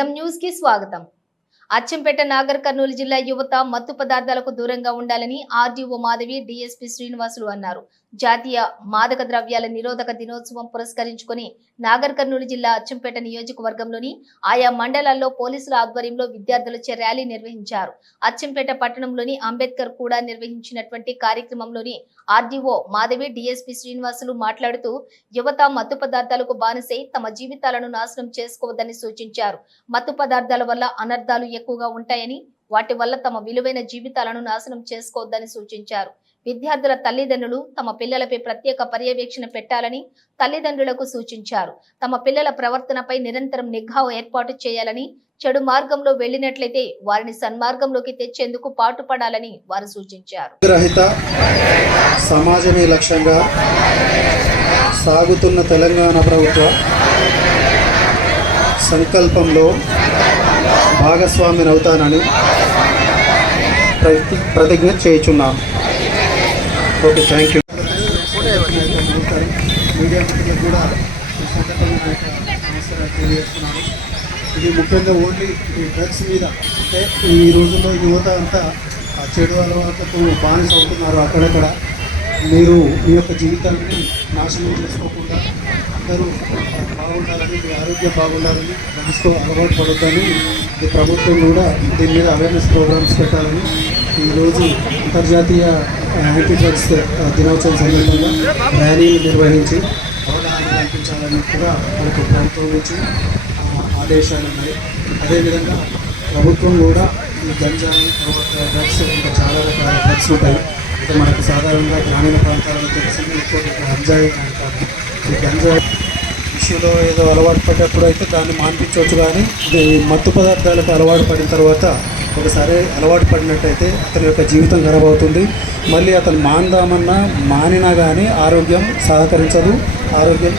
నిజం న్యూస్ కి స్వాగతం. అచ్చంపేట నాగర్ కర్నూలు జిల్లా యువత మత్తు పదార్థాలకు దూరంగా ఉండాలని ఆర్డీఓ మాధవి డీఎస్పీ శ్రీనివాసులు అన్నారు. జాతీయ మాదక ద్రవ్యాల నిరోధక దినోత్సవం పురస్కరించుకొని నాగర్ కర్నూలు జిల్లా అచ్చంపేట నియోజకవర్గంలోని ఆయా మండలాల్లో పోలీసుల ఆధ్వర్యంలో విద్యార్థులచే ర్యాలీ నిర్వహించారు. అచ్చంపేట పట్టణంలోని అంబేద్కర్ కూడా నిర్వహించినటువంటి కార్యక్రమంలోని ఆర్డీఓ మాధవి డీఎస్పీ శ్రీనివాసులు మాట్లాడుతూ యువత మత్తు పదార్థాలకు బానిసై తమ జీవితాలను నాశనం చేసుకోవద్దని సూచించారు. మత్తు పదార్థాల వల్ల అనర్థాలు ఎక్కువగా ఉంటాయని, వాటి వల్ల తమ విలువైన జీవితాలను నాశనం చేసుకోవద్దని సూచించారు. విద్యార్థుల తల్లిదండ్రులు తమ పిల్లలపై ప్రత్యేక పర్యవేక్షణ పెట్టాలని తల్లిదండ్రులకు సూచించారు. తమ పిల్లల ప్రవర్తనపై నిరంతరం నిఘా ఏర్పాటు చేయాలని, చెడు మార్గంలో వెళ్లినట్లయితే వారిని సన్మార్గంలోకి తెచ్చేందుకు పాటుపడాలని వారు సూచించారు. సమాజమే లక్ష్యంగా సాగుతున్న తెలంగాణ ప్రభుత్వ సంకల్పంలో భాగస్వామిని అవుతానని ప్రతిజ్ఞ చేయుచున్నాను. Okay, thank you. మీడియా మిత్రులకు కూడా తెలియజేస్తున్నాను. ఇది ముఖ్యంగా ఓన్లీ ఈ డ్రగ్స్ మీద, అంటే ఈ రోజుల్లో యువత అంతా చెడు అలవాట్లకు బానిస అవుతున్నారు. అక్కడక్కడ మీరు మీ యొక్క జీవితాన్ని నాశనం చేసుకోకుండా అందరూ బాగుండాలని, మీ ఆరోగ్యం బాగుండాలని, డ్రగ్స్తో అలవాటు పడొద్దని ఈ ప్రభుత్వం కూడా దీని మీద అవేర్నెస్ ప్రోగ్రామ్స్ పెట్టాలని ఈరోజు అంతర్జాతీయ యాంటీ డ్రగ్స్ దినోత్సవం సందర్భంగా ర్యాలీలు నిర్వహించి అవగాహన కల్పించాలని కూడా మనకు ప్రభుత్వం నుంచి ఆదేశాలు ఉన్నాయి. అదేవిధంగా ప్రభుత్వం కూడా ఈ గంజాయి, తర్వాత డ్రగ్స్, ఇంకా చాలా రకాల డ్రగ్స్ ఉంటాయి. అంటే మనకు సాధారణంగా గ్రామీణ ప్రాంతాలలో తెలిసింది ఎక్కువ గంజాయి అంటారు. ఈ గంజాయి విషయంలో ఏదో అలవాటు పడ్డప్పుడు అయితే దాన్ని మాన్పించవచ్చు, కానీ మత్తు పదార్థాలకు అలవాటు పడిన తర్వాత ఒకసారి అలవాటు పడినట్టయితే అతని యొక్క జీవితం ఖరాబ్ అవుతుంది. మళ్ళీ అతను మానినా కానీ ఆరోగ్యం సహకరించదు. ఆరోగ్యం